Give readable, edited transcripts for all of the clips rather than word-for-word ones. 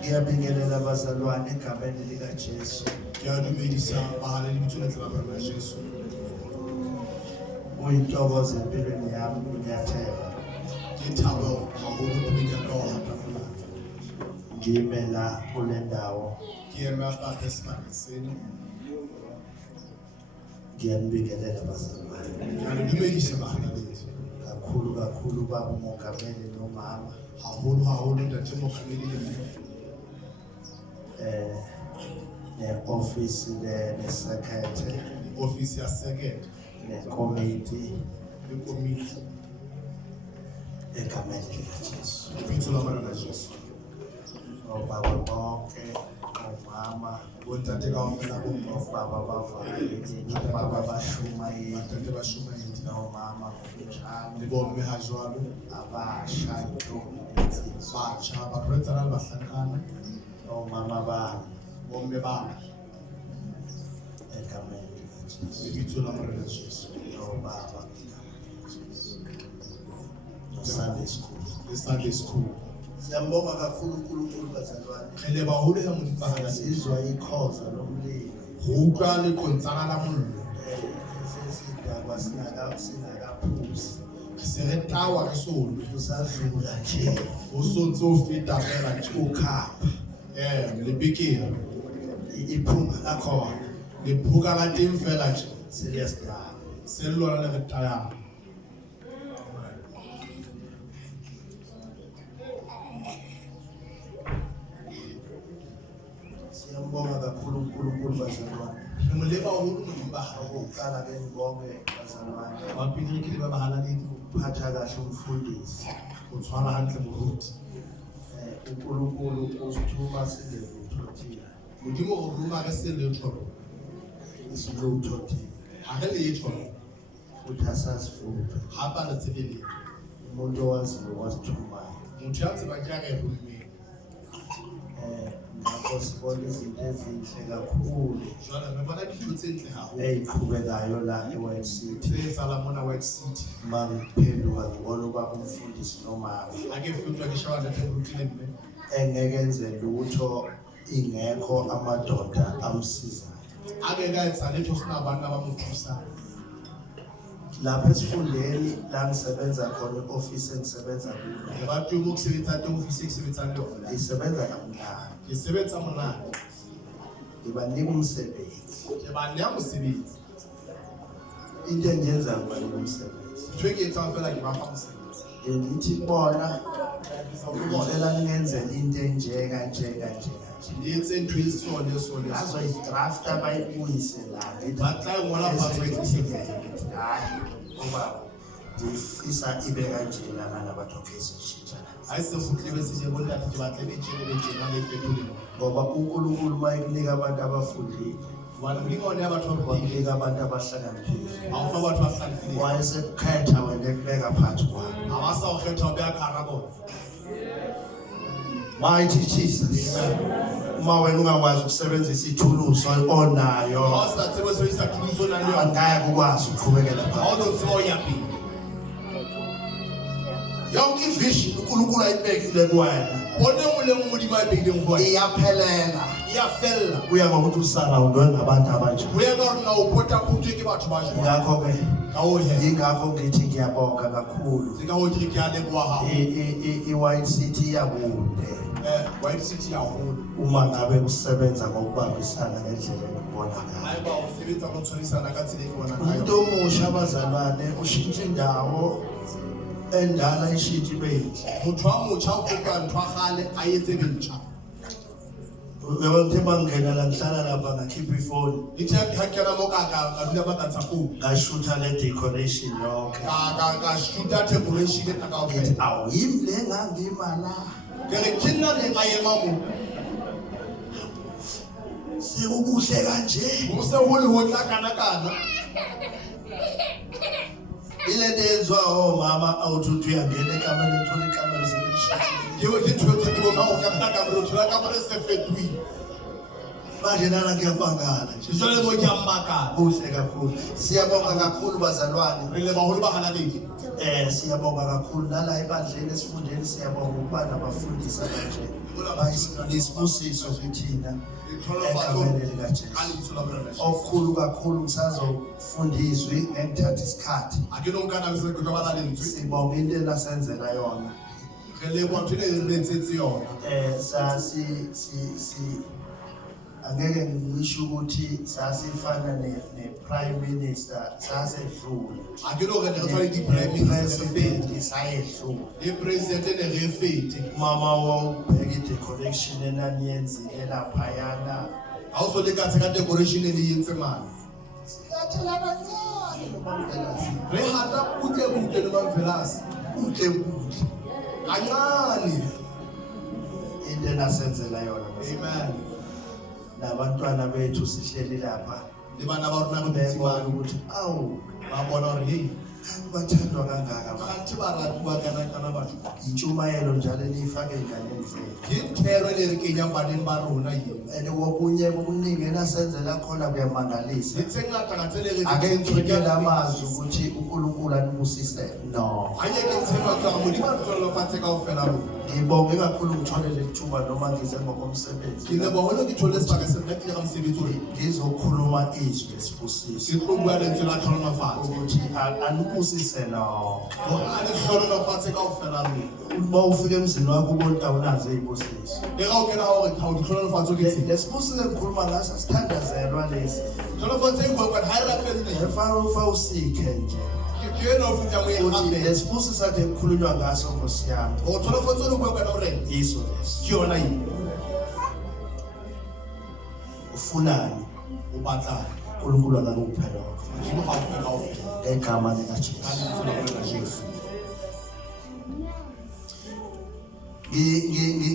Ngiyabingelela abazalwane egameni likaJesu. Ngiyadumedisa bahalali bithule tlabana Jesu. Uyintokozo empilweni yami unyathela. Ngithabo haholo kunika ka hata fula. Ngiyimela kule ndawo. Ngiyema ka esibambiseni. Ngiyabingelela abazalwane. Ngiyadumedisa bahalali. Kakhulu baba umongameli nomama. Haholo ntate mogameli ne-office ne-secretary, office ya second, ne-committee, ne-committee. Egameni likaJesu. Ibitso labana Jesu. Obaba bonke, omama, bontate kaofela obaba bavale, obaba bashumayeli, bontate bashumayeli, nomama mfutshane, le bomme ha jwalo, abasha batjha ba pretsana le bahlankana, omama ba bomme ba egameni likaJesu. Ibitso labana Jesu. Obaba Sunday school. The Sunday school. Siyambonga kakhulu uNkulunkulu bazalwane. Khele baholo ya mutipagala Sizwa ikhoza lomlilo. utlwa leqontsana la mollo sesidakwa singakaphusi se re tawa re solo usadlula nje o sontse o feta fela nje ukhapha lebekere iphunga lakhona lephuka la teng fela nje seliyasdala se le lona le re tayang. siyambonga kakhulu uNkulunkulu bazalwane Re mo leba haholo Modimo ba hao. okokuqala ke ngibonge bazalwane Wa pele ke le ba bahalanedi uphatha kahle umfundisi o tshwara hantle moruti. uNkulunkulu usithuma singelutho thina Modimo o roma re se letho isilutho thina ha re letho futhi asasifutho hapa re tsebe letho. umuntu owaziyo wasithumayo Motho ya tsebang ke a re rumme ngakho sibona izinto ezinhle kakhulu jwale re bona dintho tse ntle haholo eyiqhubekayo la eWhite City tse etsahalang mona White City. mangiphenduka ngibona ubaba umfundisi nomama Ha ke fetwa ke sheba ntate moruti le mme engeke enze lutho ingekho amadoda amsizayo a ke ka etsa letho sena banna ba mo thusang. lapha esifundeni la ngisebenza khona i-office engisebenza kuyo Ke ba tumo ke sebetsa teng ofisi ke sebetsang le yona. isebenza kamnandi Ke sebetsa monate ngibanika umsebenzi ke ba nea mosebetsi. into engenza ngibanika umsebenzi Ntho e ke etsang fela ke ba fa mosebetsi. ngithi bona ngicela ningenzele into enje kanje kanje kanje Le etse ntho e so le so le so. azoyidrafta bayibuyise la ngithi Ba tla e ngola fatshe ke sebetsa. hayi ngoba ngifisa ibe kanjena lana bathoke isishintshana Ha se futle be se je bona ke batle be tjena le fetole. ngoba uNkulunkulu mayikunika abantu abafundile Bona Modimo o ne batho ba rutileng. wakunika abantu abahlakaniphile Ha o fa batho ba hlalefileng. wayesekukhetha wena ekubeka phakathi kwabo Ha ba sa o kgetha o beha ka hara bona. mighty Jesus uma wena ungakwazi ukusebenzisa ithuluzi onayo Ha o sa tsebe se isa thuso na le yona. angeke ukwazi ukuqhubekela Ha o phakathi no tseba o ya pele. yonke ivision uNkulunkulu ayibekile kuwena Bona engwe le engwe Modimo a e behileng ho wena. iyaphelela E a fella. kuya ngokuthi usarawundwe ngabantu abanjani Ho ya ka hore na o potapotwe ke batho ba jwang. ngakho-ke Ka ho he. yingakho ngithi ngiyabonga kakhulu Ke ka ho ke re ke a leboha haholo. i-White City yakude White City haholo. uma ngabe usebenza ngokubambisana ngendlela enokubonakala Ha eba o sebetsa ho tshwarisana ka tsela e ke bonang ka umuntu yona. omusha abazalwane ushintsha indawo endala ishintsha ibe yinhle Motho wa motjha o kopa ntho a kgale a etse bentjha. uyabona ukuthi mangingena la ngihlala lapha ngakhipha ifoni Ithe ha kena mo ka dula ba ka tsa phone. ngashutha le decoration yonke Ka shoota decoration e taka o ngithi fela. awu yimi le ngangima la Ke re ke nna le ga ema mo. sekukuhle kanje Mo se ho le ho tla kana. ile nto yenziwa omama awuthi uyangena ekamela uthola ikamela selishishile Ke o ke ntho tse ke bona o ka ka mo thola ka mo se fetui. manje nana ngiyabangala nje Jwale mo ke a mmakala. kuhle kakhulu siyabonga kakhulu bazalwane Re le baholo ba halaledi. siyabonga kakhulu nala ebandleni esifundeni siyabonga ukuba nabafundisi kanje bayisibusiso kuthina egameni likaJesu okukhulu kakhulu ngisazofundiswa ngengithatha isikhathi A ke no nka na se ke ba la lentswe. sibonga into enasenzela yona Re le bo ntho le re tsetse yona. angeke ngisho ukuthi sasifana ne-prime minister sasedlule A ke no re re tshware di prime minister re fete. president sayedlule Le president ne re fete. mama wawubheka i-decoration enaniyenzile laphayana Ha o so le ka tsaka decoration e le yentse mana. siyathela kancane nomamvelasi Re hata kutle le mamvelasi. kuhle kuhle Kancane. into enasenzela yona Amen. nabantwana bethu sihleli lapha Le bana ba rona go bebona tsimana ukuthi awu ba bona hore hey bathandwa kangaka ga ntse ba ratuwa kana batho. intshumayelo njalo eliyifake ey'nganeni zethu Ke thero le re kenyang baneng ba rona yeo. and kokunye okuningi enasenzela khona kuyamangalisa Le tse ngata ka tse le re ake di ngithukela amazwi ukuthi uNkulunkulu anibusise no Ha ke ke tsema tsa Modimo a tlolla fatshe kaofela rona. Ngibonge kakhulu ngithole le thuba noma ngize ngokomsebenzi. Ke lebohela ke thole sebaka se nna ke le ka mosebetsi ona. Ngizokhuluma izwi lesibusiso. Ke tlo bua lentswe la tlhonolofatso. Ukuthi anibusise no. Go a le tlhonolofatse kaofela rona. Uma ufika emzini wakho ubona awunazo izibusiso. Le ga o kena gore ga o ditlhonolofatso ke tse. Lesibusiso ngikhuluma ngaso sithandazelwa lesi. Tlhonolofatso e bua ka ha re rapelele. Efana ufa usikhe nje. Ke no futa mo e Ukuthi gape. lesibusiso sakhe kukhulunywa ngaso Nkosi yami. Go tlhonolofatso le bua ka no re. Iso lesi. Ke yona yini? Ufunani? O batla uNkulunkulu akakuphe lokho. Modimo ga o fe kaofela. Egama likaJesu. Ka lentswe la Jesu.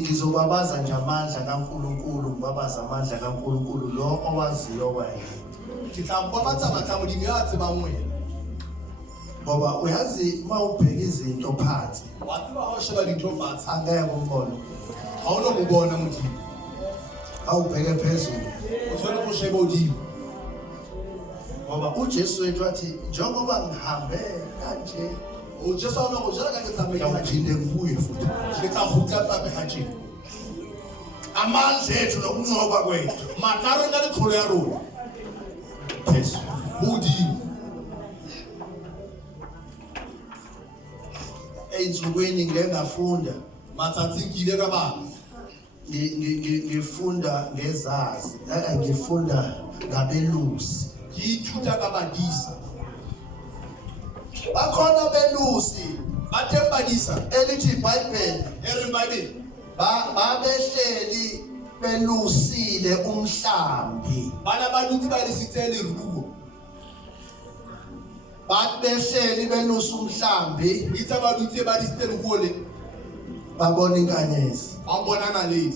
Ngizobabaza nje amandla kaNkulunkulu, ngibabaza amandla kaNkulunkulu lo owaziyo wena. Ke tla mbabatsa batla modimo ya tsebang wena. Ngoba uyazi mawubheka izinto phansi Wa tseba ha o sheba dintho fatshe. angeke umbone. Ha o no mo bona modimo. Awubheke phezulu. O tshwane go sheba modimo. Ngoba uJesu wethu wathi njengoba ngihambe kanje O Jesu ona go jela ka ke tsamaile ha ngiyawuphinde ngibuye futhi. ke tla gutla pape ha tjena. Amandla ethu nokunqoba kwethu Matla rona le tlholo ya rona. phezulu. Modimo. Eyinsukwini ngeke ngafunda Matsatsing ke ile ka bana. ngifunda ngezazi, ngifunda ngabelusi. Ke ithuta ka badisa. Bakhona belusi Ba teng badisa. elithi iBhayibheli E re Bible. babehleli belusile umhlambi. Bana ba dutse ba lesitse le ruo. Babehleli belusa umhlambi Itse ba dutse ba disitse le ruo le. babona inkanyezi. Ba bonana le.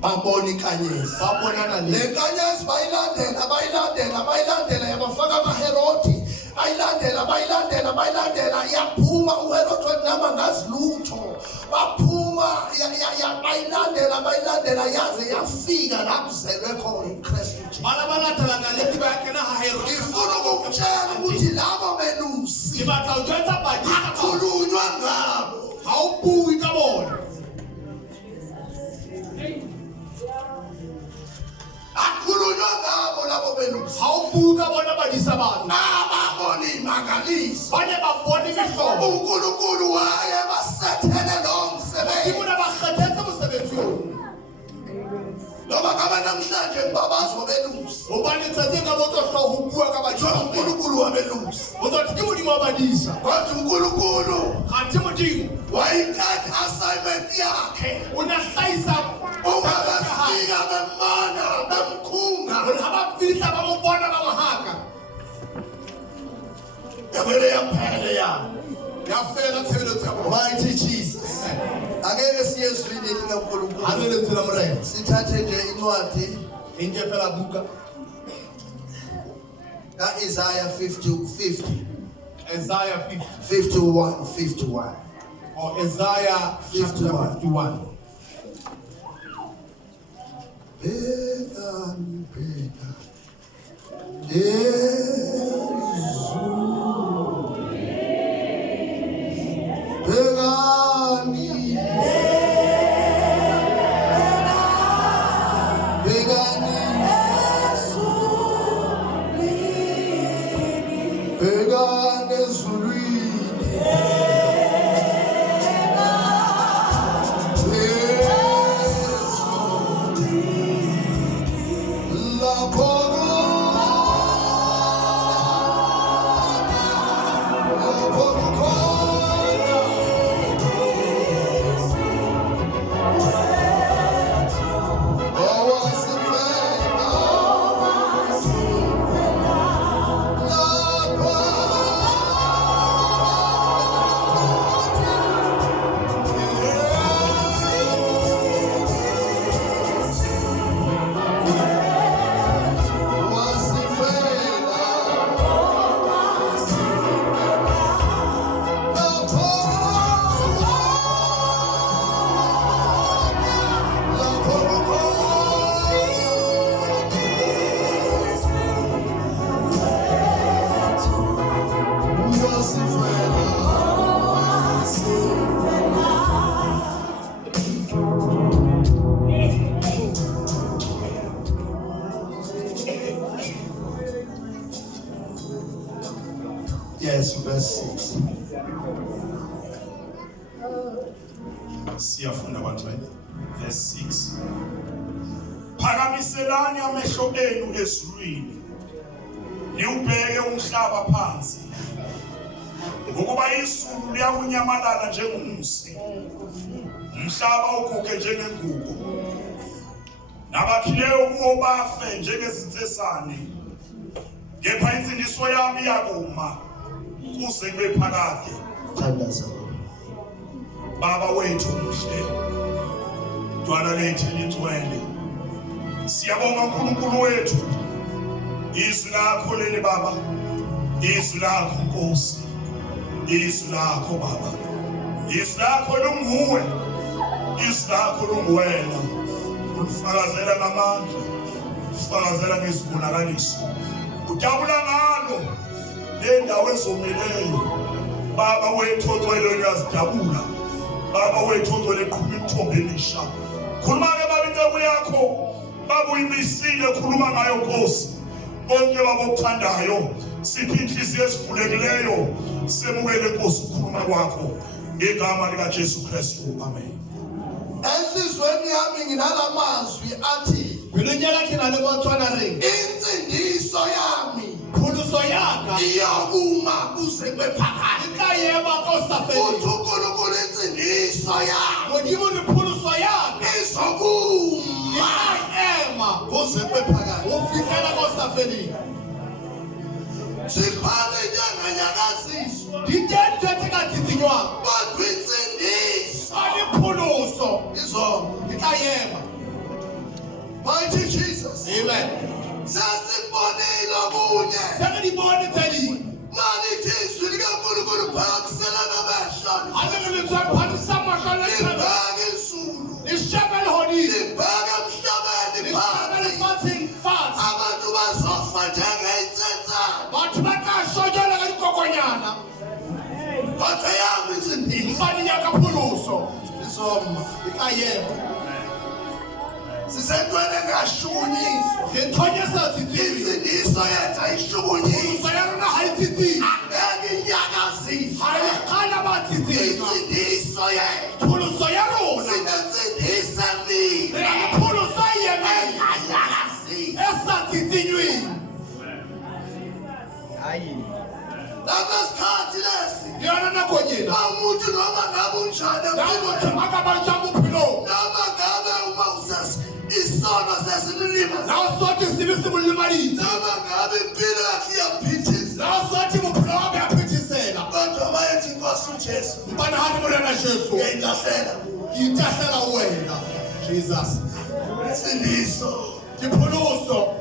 Babona inkanyezi. Ba bonana le. Le nkanyezi bayilandela yabafaka amaHerodi. Bayilandela yaphuma uHerodi wathi nama ngazi lutho. Baphuma bayilandela yaze yafika la kuzelwe khona uKristu. Bana ba latela ngale ke ba kena ha Herod. Ngifuna ukukutshela ukuthi labo belusi Ke batla o jwetsa badisa. khulunywa ngabo. Ha o bue ka bona. Akhulunywa ngabo labo belusi. Ha o bue ka bona badisa bana. Ababona imangaliso. Ba ne ba bone mehlobo. uNkulunkulu waye basethele lo Ke msebenzi. bona ba kgethetse mosebetsi ona. Noma ngabe namhlanje ngibabazwa belusi. Hobane tsatsi ka botso hlo ho bua ka badisa. uNkulunkulu wabelusi. O tla ke modimo wa badisa. Kwathi uNkulunkulu Kgathe modimo. wayithatha assignment yakhe. O na hlaisa. Uma befika bembona bemkhunga. Hore ha ba fihla ba mo bona ba mo haka. Yavele yaphele ya. Ya fela tshebeletso ya bona. Mighty Jesus. Angeke siye ezwini likaNkulunkulu. Ha le lentswe la morena. Sithathe nje incwadi E nke fela buka. kaIsaiah 50 Isaiah 51. or Isaiah chapter 51. Yes, verse 6. Siyafunda bathu, verse 6. Phakamiselani amehlo enu ezulwini, niubheke umhlaba phansi, ngokuba izulu liyakunyamalala njengomsi, umhlaba uguge njengengubo, nabakhileyo kuwo bafe njengezinsesane. Kepha insindiso yami yakuma kuze kube phakade. Baba wethu muhle, Dwala lethu lingcwele, siyabonga uNkulunkulu wethu, izwi lakho leli Baba, izwi lakho Nkosi, izwi lakho Baba, izwi lakho lunguwe, izwi lakho lunguwena, ulifakazela ngamandla, ulifakazela ngezibonakaliso, ujabula ngalo lendawo ezomileyo. Baba wethu ogcwele uyazijabula, Baba wethu ogcwele eqhuma imithombo elisha. Khuluma-ke Baba inceku yakho, Baba uyimisile, khuluma ngayo Nkosi. Bonke Baba okuthandayo, siphi inhliziyo esivulekileyo, semukele Nkosi ukukhuluma kwakho ngegama likaJesu Kristu. Amen. Enhlizweni yami nginalamazwi athi, insindiso yami iyakuma kuze kube phakade. Uthi uNkulunkulu insindiso yami izokuma kuze kube phakade. Siphale inyanga nyakaziswa, kodwa insindiso izona. Mighty Jesus. Amen. Sasibonile kunye. Mani Jesu likaNkulunkulu phakamisela namehlo. Libheke izulu. Libheke emhlabeni phansi. Abantu bazofa njengensensane. Kodwa yami insindiso izoma. Sisentweni engashukunyiswa. Insindiso yethu ayishukunyiswa. Angeke inyakaziswe. Insindiso yethu sinensindiso emile enganyakaziswa. Lapha sikhathi lesi umuntu noma ngabe unjani noma ngabe uma isono sesililima noma ngabe impilo yakhe iyaphithisa kodwa uma ethi Nkosi uJesu ngiyintahlela wena Jesus. insindiso.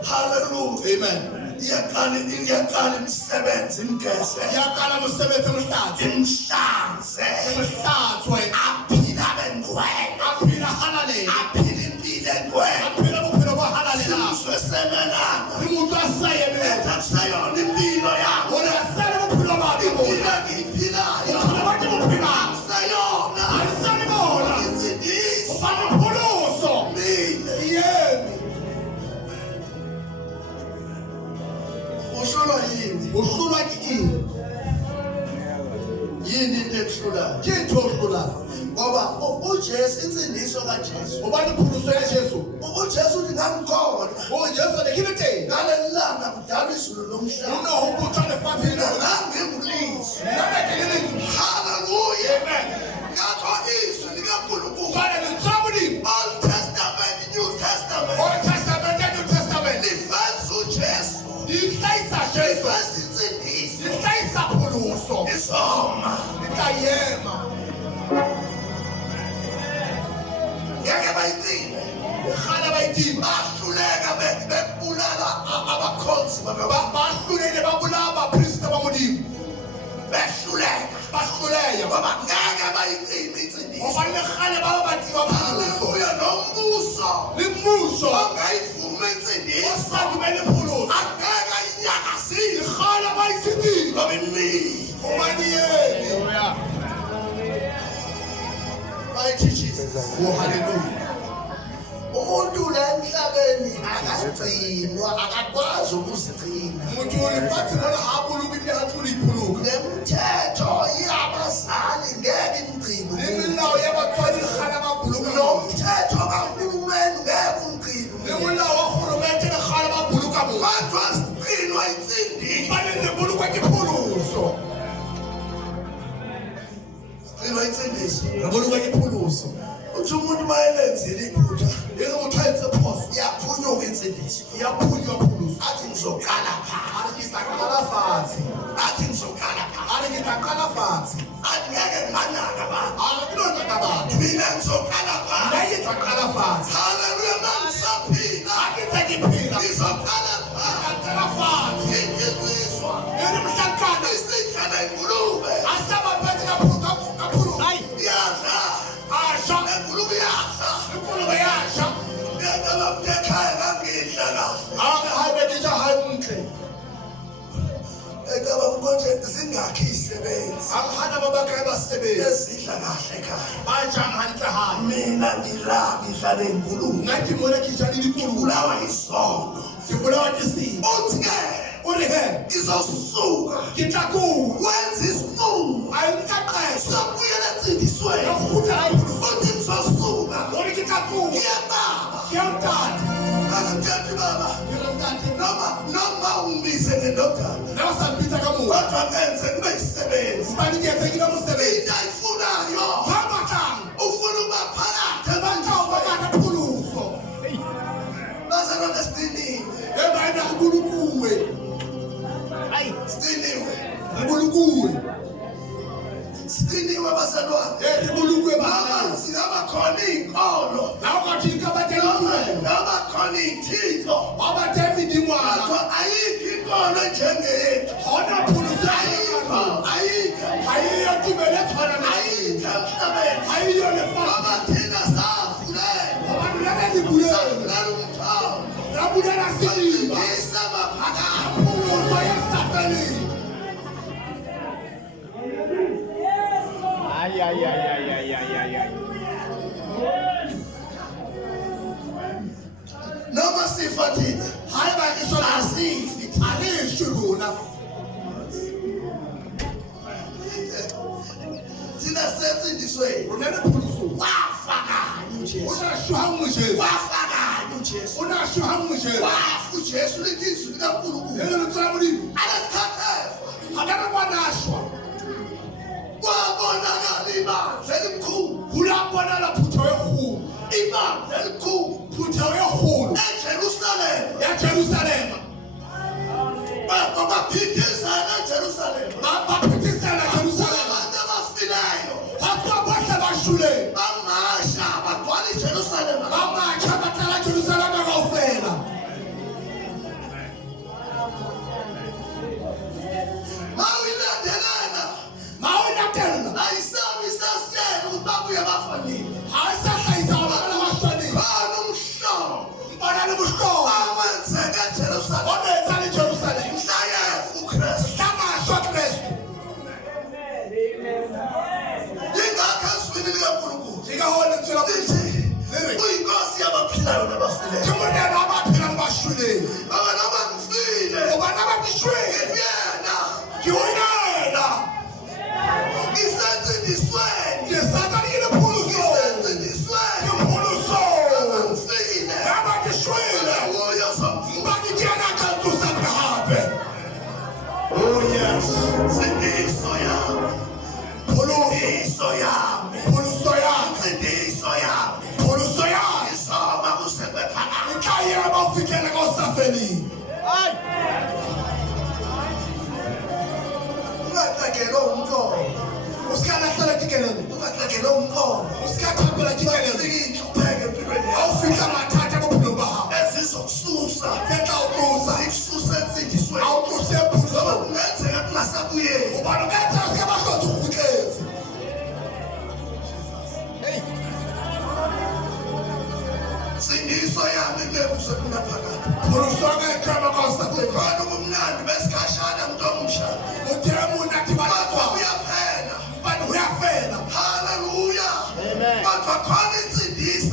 Hallelujah. Amen. Iyaqala imisebenzi imgese. Imhlanze. Aphila bengcwele. Aphila impilo engcwele. Simswe semelanga. Etha kusayona impilo yakho. Impilo engiyiphilayo. Akusayona. Insindiso. Uhlulwa yini into ekuhlulayo? Ngoba uJesu insindiso kaJesu. uJesu uthi ngamkhona. Ngaleli langa kudala izulu lomhlaba. Ngangimulisi. Hallelujah. Ngakho izwi likaNkulunkulu. Old Testament, New Testament. Liveza uJesu. Liveza insindiso. Isoma. Ngeke bayithini. Bahluleka bebulala abakhonzi behluleka ngoba ngeke bayithini insindiso. Hallelujah. Nombuso ongayivuma insindiso angeke inyakaziswe ngoba imile. Mighty Jesus. Oh, hallelujah. umuntu la emhlabeni akagcinwa akakwazi ukuzigcina Mtshali fathi bona habuluka imihantuli iphuluka. nemithetho yabazali ngeke imgcine Imilawo yabathwali ikhala babhuluka. nomthetho kahulumeni ngeke umgcine Imilawo kahulumente ikhala babhuluka bo. kodwa sigcinwa insindiso Balinde buluka iphuluso. sigcinwa insindiso Buluka iphuluso. uthi umuntu mayelenzile iphutha Yeke muthathe phoso. yaphunyuka insindiso Iyaphunywa phuluso. athi ngizoqala phansi Athi ngizaqala fathi. athi ngizoqala phansi Athi ngizaqala fathi. athi ngeke ngimanaka abantu Akulona kabantu. mina ngizoqala phansi Naye ngizaqala fathi. haleluya mangisaphila Athi sengiphila. ngizoqala phansi Ngizaqala fathi. inkinziswa Yena mhlakana. isidlala ingulube Asaba phethi kaphuluka. Hayi. iyadla Asha. ingulube iyadla Inkulumo yasha. ngiyacaba ekhaya ngangidla kahle Hayi bekisha hayi mhle. ecaba konje zingakhi izisebenzi Akuhana babakhe basebenzi. ezidla kahle ekhaya Bajang hantle hayi. mina ngihlala ingulube Ngathi ngone kishalile inkulumo. ngibulawa isono Ngibulawa isimo. uthi-ke Uri he. ngizosuka Ngitakuwe. wenza isinqumo Ayimqaqesha. sobuyela ensindisweni Yakhutha kakhulu. uthi ngizosuka Uri ngitakuwe. ngiyababa Ngiyamthatha. angamthathi baba Ngiyamthatha. noma ungibize ngendodana Nawe sampitha kamuva. kodwa ngenze ngibe yisisebenzi Ubani ngiyethekile umusebenzi. into ayifunayo Hamba kang. ufuna uba phakathi Abantu bakade phuluso. bazalwane sidiniwe Ebana ubulukuwe. sidiniwe Ubulukuwe. sidiniwe bazalwane Ubulukuwe mama baba. singaba khona iy'nkolo Nawe kathi kabatela kuwe. noma khona iy'thixo Baba David ingwana. kodwa ayikho inkolo njengeyethu Hona phuluso. ayikho ayikho Ayiyo tumele thwana na. ayikho emhlabeni Ayiyo lefana. ngoba thina safulela Abantu labelibulele. safulela umthamo Labulela siba. isa maphakathi Phuluso yesafeli. Ay, ay, ay, ay, ay, ay, ay, ay. noma sifa thina Hayi bakisho asifi alishulula. thina sensindisweni Unene phuluso. wafakani ujesu Unashuha ujesu. wafakani ujesu Unashuha ujesu. wafa ujesu litizwi likankulunkulu Yena lutsala mulimi. alesithatheva Akana kwanashwa. kwabonakala ibandla elikhulu Kulabona la phutho yehulu. ibandla elikhulu Phutho yehulu. ejerusalema Ya Jerusalem. baphithizana ejerusalema Baphethisela Jerusalem. abantu abafileyo Batho bohle ba shule. bamasha bagcwala ijerusalema Bamatsha batlala Jerusalem kaofela. mawilandelana Mawulatela. ayisabi sasitshela ukuthi babuye bafanile Ha sa hlahisa bana ba shwele. khona umhlobo Bona le bohlobo. awenzeka ejerusalema Bona etsale Jerusalem. mhla yefu ukristu Hlangashwa Kristu. ingakho ezwini likankulunkulu Ngikahole ngitshela lithi uyinkosi yabaphilayo nabafileyo Ngimunene abaphila ngibashuleni. ngoba noma ngifile Ubana abangishwele. ngiyena Ngiwuyena. ngisensindisweni Ngisatalile phuluso. ngisensindisweni Ngiphuluso. noma ngifile Abangishwele. uya somfuna Mbangitshela kanti usaphaphe. Oh yes. insindiso yami Phuluso. insindiso yami Phuluso yami. insindiso yami Phuluso yami. isoma kusebephakathi Ikhaya bafikela kausafeli. ungaxegelwa umqondo Usikhala hlala kikelele. ungaxegelwa umqondo Usikhathapela kikelele. ufike inhlupheko empilweni yakho Awufika mathatha bophilo bakho. ezizokususa Fetla ukusa. zikususa ensindisweni Awukuse ngoba phuluso. kungenzeka kungasabuyeli Ubani ukhetha ke bahlotha ukuhlezi. insindiso yami ibebuze kunaphakade Phuluso ngekhaya kausafeli. khona ubumnandi besikhashana muntu omusha Uthela umuntu athi kodwa bakho. uyaphela Ubani uyafela. haleluya Amen. kodwa khona insindiso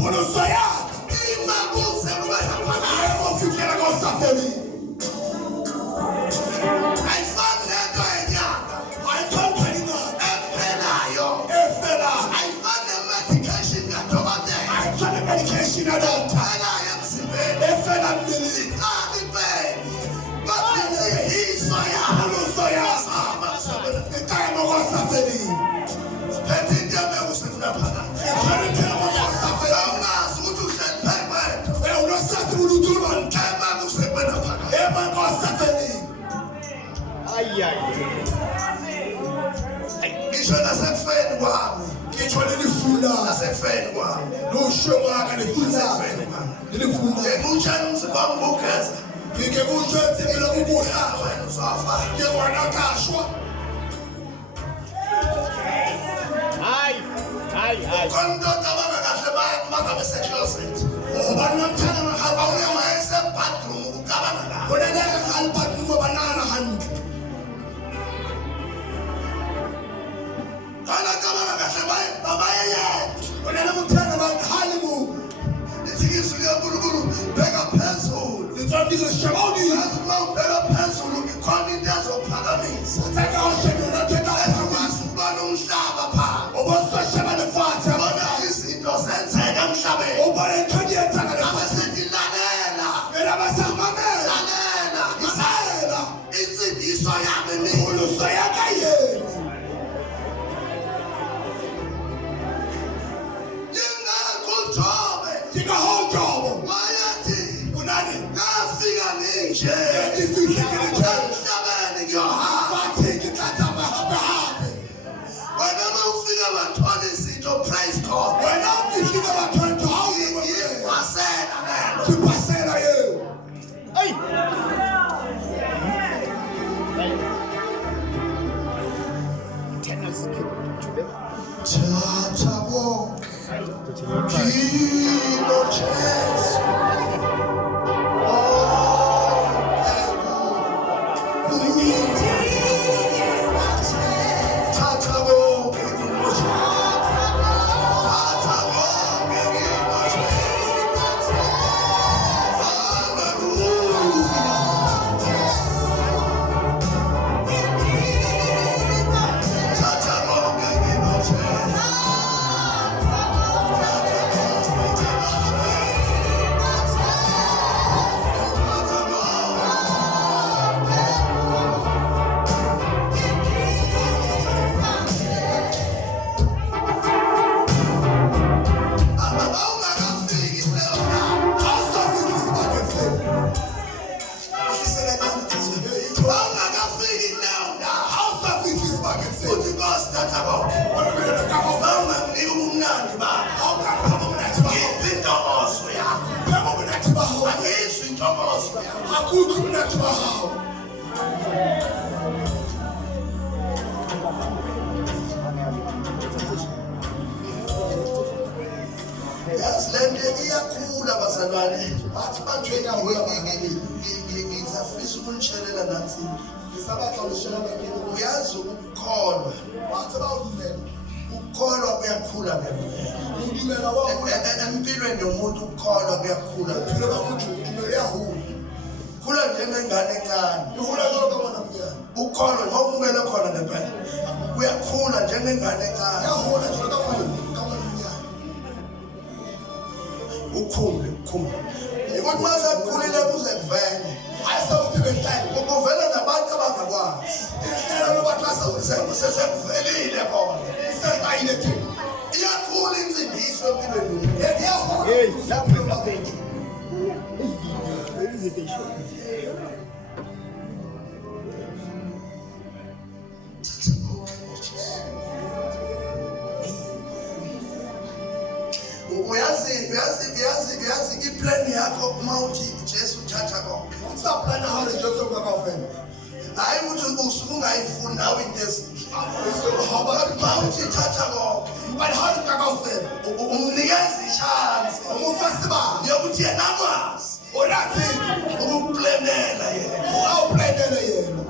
Puluso yakho. imabuze kubena phakathi Yebo fikela kosafeni. ayifani nento yenyanga Ayithola imali. ephelayo Efela. ayifani ne-medication kadokotela Ayithola medication adonta. ephelayo emzimbeni Efela mlili. iqali ibheni bathi yiso yakho Puluso yakho. Ikaya kosafeni. phethe into yamekusekuna phakathi Efela phela kosafeni. awungazi ukuthi uhleli phezu kwethu Unosathi uluthulo. emakusekuna phakathi Ema kosafeni. Ay, ay. ngisho nasekufeni kwami Ngitsho lelifula. nasekufeni kwami Lusho waka lefula. nasekufeni kwami Lelifula. ngekutshela umzimba wami bugeza Ngike kusho ethimela kubuhla. wena uzofa Ngike wanakashwa. Ay, ay, ay. khona umuntu ocabanga kahle mangabe secloset Ubani namthana ngahamba awunema esebhadroom ucabanga kahle Uneleka ngaliphathi ngobanana hantle. khona ocabanga kahle babayeyedwa Unele mthana bahali mu. lithi ngisuke enkulunkulu bheka phezulu Litsondile shabawuni. yazi uma ubheka phezulu ikhona into ezophakamisa Utheka osheni unatheka ezokwazi ukubona umhlaba phansi Ubosa shaba lefatha. bona izinto zenzeka emhlabeni Ubone ithodi yethanga lefatha. abesithi lalela Mina basamamela. lalela Mamela. insindiso yami mina Uluso yaka yenu. ngingakuthobe Ngika hojobo. wayathi Unani. ngafika nginje Isihlekile nje. emhlabeni ngiyohamba Bathi ngithatha mahambe hambe. wena uma ufika bathola izinto praise God Wena ufihlile bathonto hawu. ngiyipasela lelo Sipasela yenu. Ay. Eternal security. thatha konke kilo Jesu thatha konke kilo Jesu thatha konke kilo Jesu hallelujah thatha konke kilo Jesu Akukho mnathi bahawu. yazi lento iyakhula bazalwane Bathi bantwena hoya bangani. ngizafisa ukunishelela nansi Ngisabatha ushela bakini. uyazi ukukholwa Bathi bawuvela. ukukholwa kuyakhula Ngidumela wawo. empilweni yomuntu ukukholwa kuyakhula Phela bakuthi ngidumela yahu. khula njengengane encane Ihula lo kabona mnyaa. ukukholwa noma umele khona ngempela kuyakhula njengengane encane Yahula nje kabona mnyaa. ukhule ukuthi mase kukhulile kuze kuvele Ayisawuthi behlale. kuvela nabantu abangakwazi Ihlela lo bathasa usebenza. sesekuvelile bona Isaqayile thina. iyakhula insindiso empilweni yomuntu Yahula. Hey, lapho ngaphenye. Where is it? uyazi iplan yakho uma uthi Jesu uthatha konke Usaplana hale Joseph kakafela. hayi ukuthi usuke ungayifuni nawe into ezinhle Haba uma uthi thatha konke But how did kakafela? umnikeza ishansi Umufasi ba. yokuthi yena akwazi Urathi. ukuplanela yena Awuplanele yena.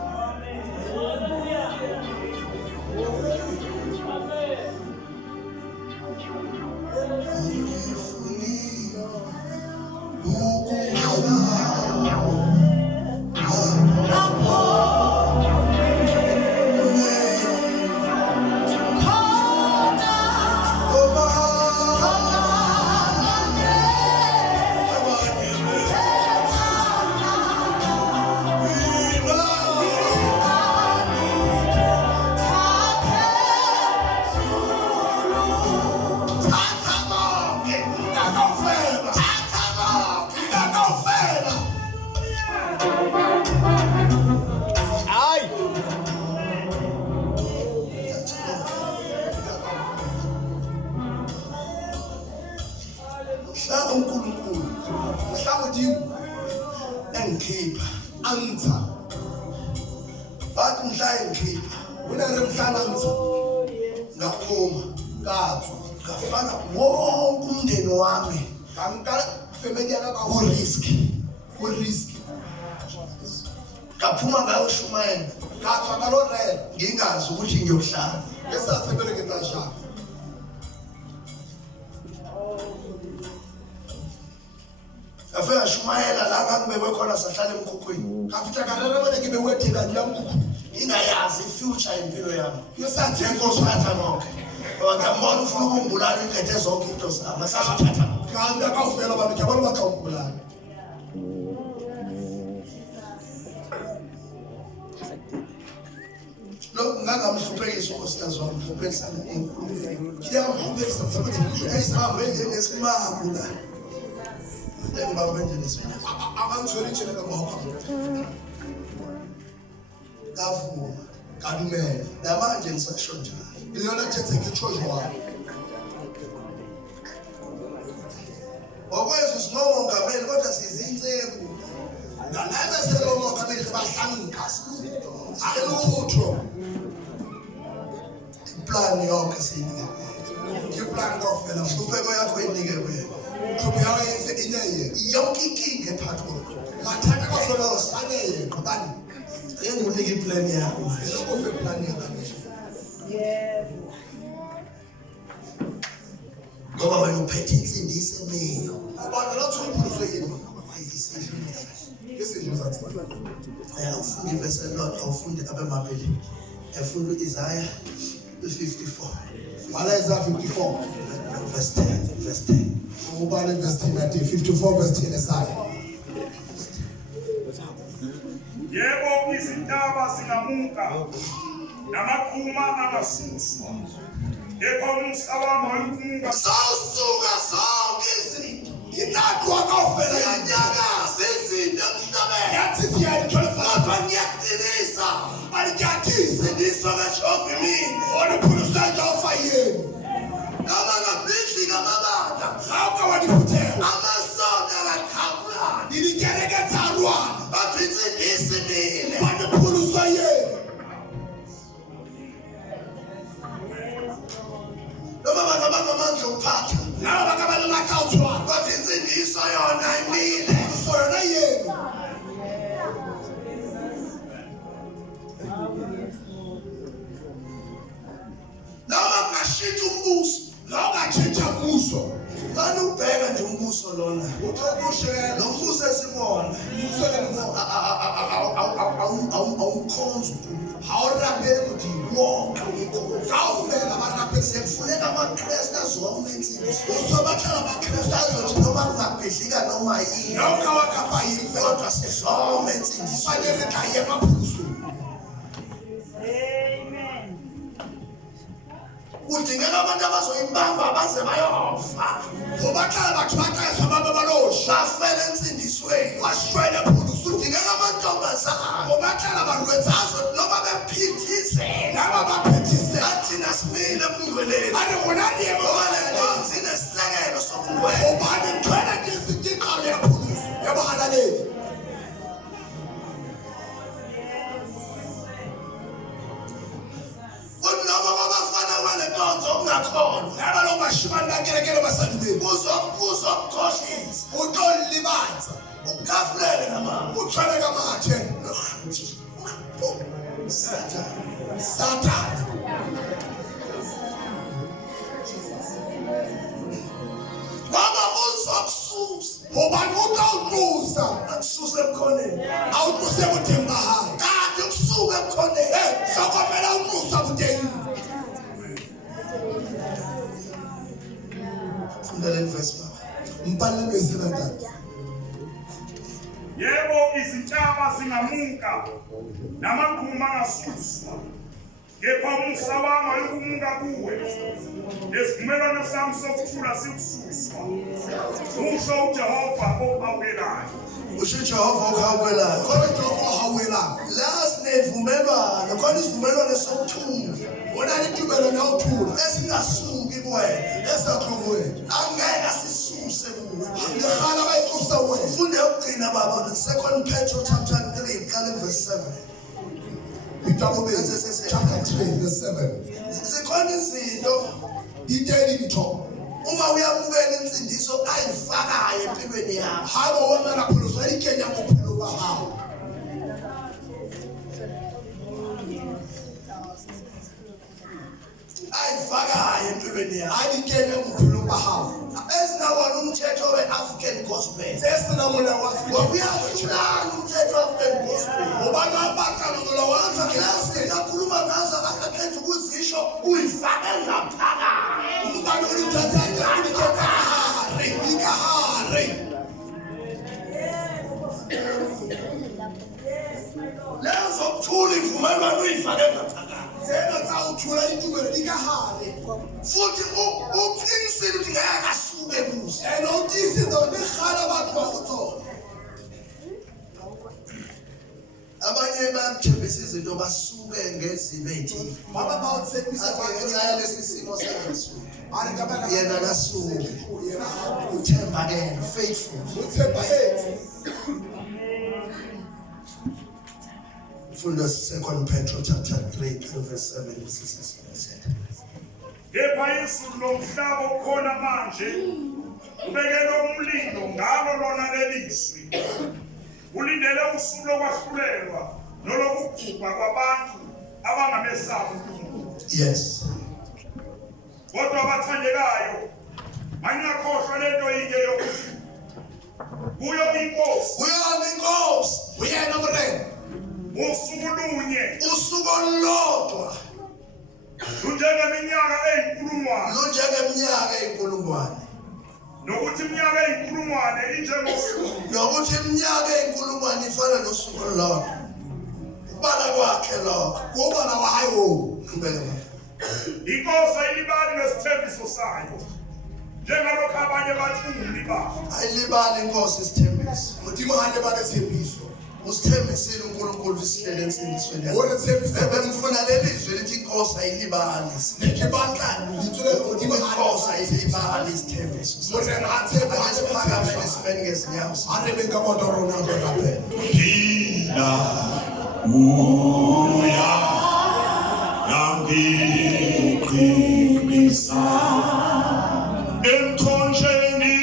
ngifuna Engikhipha angitha bathi mhla engikhipha uneremhlananza ngaphuma kathwa ngafana wonke umndeni wami ngangikala family yaka ku risk ngaphuma ngayo shumayela kathwa kalorela ngingazi ukuthi ngiyohlala ngesasebenza ngentasha afika shumayela la ngangibekwe khona sahlala emkhukhwini ngafika karerele ngibe wethela la mkhukhu ingayazi future impilo yami yosathi enkosi watha nonke ngiyambona ufuna ukungibulala ingqede zonke into zami asazothatha kanti akawufela abantu abantu bakawubulala lo ngangamhluphekisa unkosikazi wami mhluphekisa ngiyamhluphekisa mhluphekisa eyisambe ngesimamo la engibambende lesona abangithwele itshele ngamahokho ngavuma kadumele namanje ngisasho njalo ngiyona thethe ngitshojo wami okwethu singongameli kodwa sizinceku nalaba selongameli bahlanka akelutho plan yonke sinika iplan ngofela mhlupheko yakho inike wena kuyawa yese ineye yonke inkinga ephakathi mathatha kwafona usaneye ngobani enginika iplan yakho manje plan yakho yebo ngoba wena uphethe insindiso emiyo abantu lothuluzwe yini isizwe sathi ufunde verse lot ufunde abemabili efunda Isaiah 54 wala Isaiah 54 verse 10 ubale verse 10 ati 54 verse 10 esaya yebo izintaba zingamuka namaqhuma angasuswa yebo umsabama wempunga sawusuka sonke izinto inakho akawufela yanyaka sezinto emhlabeni yathi siyayithola ngiyakuqinisa alijathise nisakashofi mina oluphulusayo ofayeni noma ngabhidli ngamabanda ngakho waliphuthela amasonto akakhawula nilikeleketharwana baphitse nisimile waliphulusayo noma bangamandla ukuphatha nabo bakabala lakawuthwa bathi insindiso yona imile yona yenu noma kungashintsha umbuso noma kungatshintsha umbuso bani ubheka nje umbuso lona uthokushela lo mbuso esibona umbuso lenibona awumkhonza awurapeli ukuthi wonke umkhonza awufela abarapeli sekufuneka amaKristu azomenzile usobahlala amaKristu azothi noma kungabhidlika noma yini nonke wakhapha yini kodwa sizomenzile fanele kaye emaphuzu kudingeka abantu abazoyibamba baze bayofa ngobahlala bathi baxesha abantu abalosha bafela ensindisweni bashwele phulusu kudingeka amantombazana ngobahlala balwenzazo noma bephithise naba baphithise athina simile emngcweleni ane wona yebo walenkonzi nesisekelo sokungcwela ubani ngcwele ngezintiqalo yaphulusu yabahalaleli kunoma babafana kwalenkonzo ungakholwa laba lo bashimani bakelekele basalibeni uzokukhohlisa utolibanza ukukafulele ngamanga uthwele kamathe Satan baba uzokususa ubani akususe emkhoneni awuquse buthemba hayi kanti ukusuka emkhoneni sokomela uquse buthemba fundela verse mbhalele isilanda yebo izintaba zingamuka namagquma angasuswa kepha umusa wami ayikumuka kuwe nesivumelwano sami sokuthula sikususwa usho uJehova ohawelayo usho uJehova ohawelayo khona uJehova ohawelayo last nevumelwano khona isivumelwano sokuthula wona litubelo nawuthula esingasuki kuwena esakhuwena angeke sisuse kuwe ngikhala bayiqusa wena funde ukugcina baba 2 Peter chapter 3 qala verse 7 chapter 3 verse 7 zikhona izinto ithelitho uma uyamukela insindiso ayifakayo empilweni yakho habo wona lapho uzayikenya kuphela bahawo ayifakayo empilweni yakho ayikenya kuphela bahawo esinawona umthetho we-African gospel sesinamula wafika uyakuhlala umthetho we-African gospel ubana abaqala ngolawanza klasi kakhuluma ngazo akakhetha ukuzisho uyifake ngaphakathi ubani ulithatha ikahari lezo kuthula ivumelwano uyifake ngaphakathi zena zawuthula intubelo likahari futhi uqinisile ukuthi ngeke akasuke kuze and utisi zonighala abantu bakuthona abanye bathembisa izinto basuke ngezimo ezithile baba bawuthembisa ngenxa lesi simo sezulu yena kasuke uthemba ke faithful uthemba ethi Funda 2 Peter chapter 3 verse 7 says kepha izulu lomhlaba okhona manje ubekele umlilo ngalo lona lelizwi ulindele usuku lokwahlulelwa nolokugubha kwabantu abangamesabi uNkulunkulu yes kodwa abathandekayo mangakhohlwa lento yinye yokuthi kuyo inkosi uyena umreni usuku lunye usuku olulodwa lunjengeminyaka eyinkulungwane nokuthi iminyaka eyinkulungwane injengosuku ifana nosuku olulodwa ubala kwakhe lokho ubala wayo qhubeka inkosi ayilibali ngesithembiso sayo njengalokho abanye bathi ungulibali ayilibali inkosi isithembiso uthi manje balethembiso usithembisile uNkulunkulu isihlele ensindisweni yakhe ebengifuna lelizwe lithi inkosi ayilibali nekibandla lithule ukuthi inkosi ayilibali isithembiso phakame nesimeni ngezinyawo arebengamotorona ngoraphela phila uya yangiqinisa emthonjeni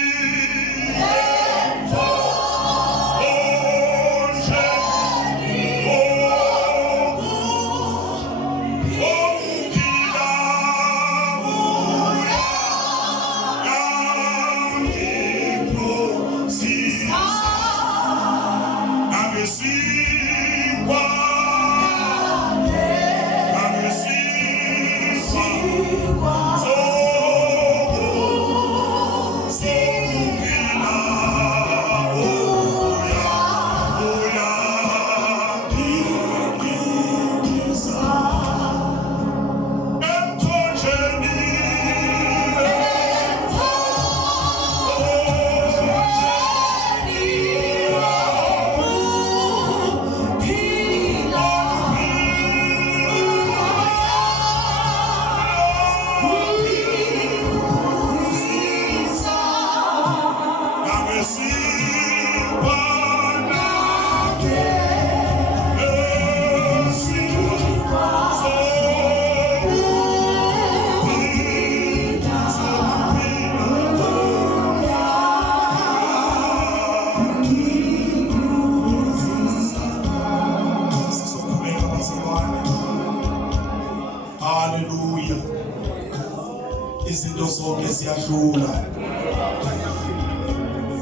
izinto zonke ziyadlula.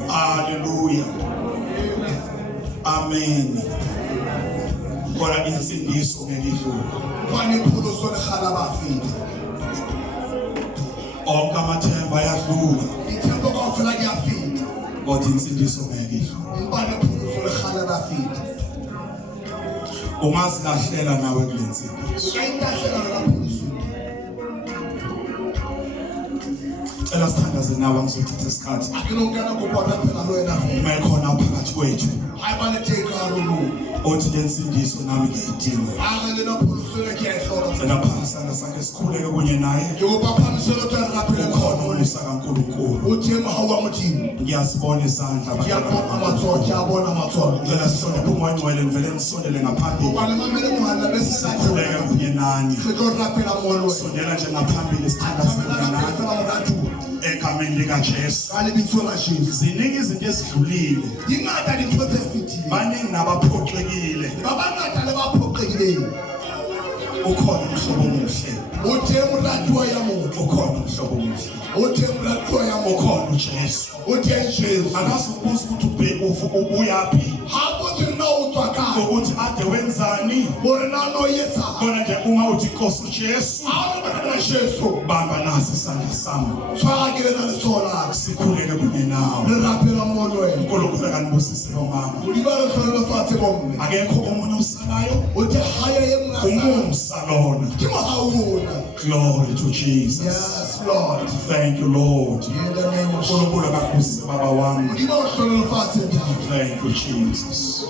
Hallelujah. Amen. Kodwa insindiso ngeke idlule. Kwaniphuluso lekhala bafile. Onke amathemba ayadlula. Ithemba kwafela kuyafika. Kodwa insindiso ngeke idlule. Kwaniphuluso lekhala bafile. Ungazilahlela nawe kule nsindiso. Ukayintahlela ngaphuzu. Cela sithandaze nawe ngizothatha isikhathi. Akulungana kubona phela lo yena. Uma ekhona phakathi kwethu. I want to take our room. Othi le nsindiso nami ngiyidinga. Akalena phuluso lekuyahlola. Cela phakisana sakhe sikhuleke kunye naye. Yokubaphamisela utaraphela Ukhona umusa kaNkulunkulu. uthema hawamuthini. Ngiyasibona izandla Ngiyabona amathola, ngiyabona amathola. Ngicela sihloniphe umoya ongcwele nivele nisondele ngaphambili. Ubani mamele muhalla besisathi. Sikhuleke kunye nani. Sizoraphela molo. Sondela nje ngaphambili sithandaze nani. Egameni likaJesu. Kalibitso la Jesu. Ziningi izinto ezidlulile. Ingada lithoze fithi. Baningi nabaphoxekile. Babangada lebaphoqekileyo. Ukhona umhlobo omuhle. Uthema urathiwa yamuntu. Ukhona umhlobo omuhle. Uthema urathiwa yamuntu. Ukhona uJesu. Uthe Jesu. Akazi ukubuza ukuthi ubuyaphi. Hakuthi nawutswakala. Ukuthi ade wenzani. Bona no yesa. Khona nje uma uthi Nkosi uJesu. Awubona Jesu. Bamba nasi isandla sami. Fakele nalisola. Sikhuleke kunye nawe. Liraphela molo wena. uNkulunkulu akanibusise omama. Ulibalo khona lofathe bomne. Akekho omunye usalayo. Uthi haya yemngasa. Umusa lona. Kimahawuna. Glory to Jesus. Yes, Lord. Thank you, Lord. In the name of uNkulunkulu akakubusise baba wami. Ulibalo khona lofathe. Thank you, Jesus.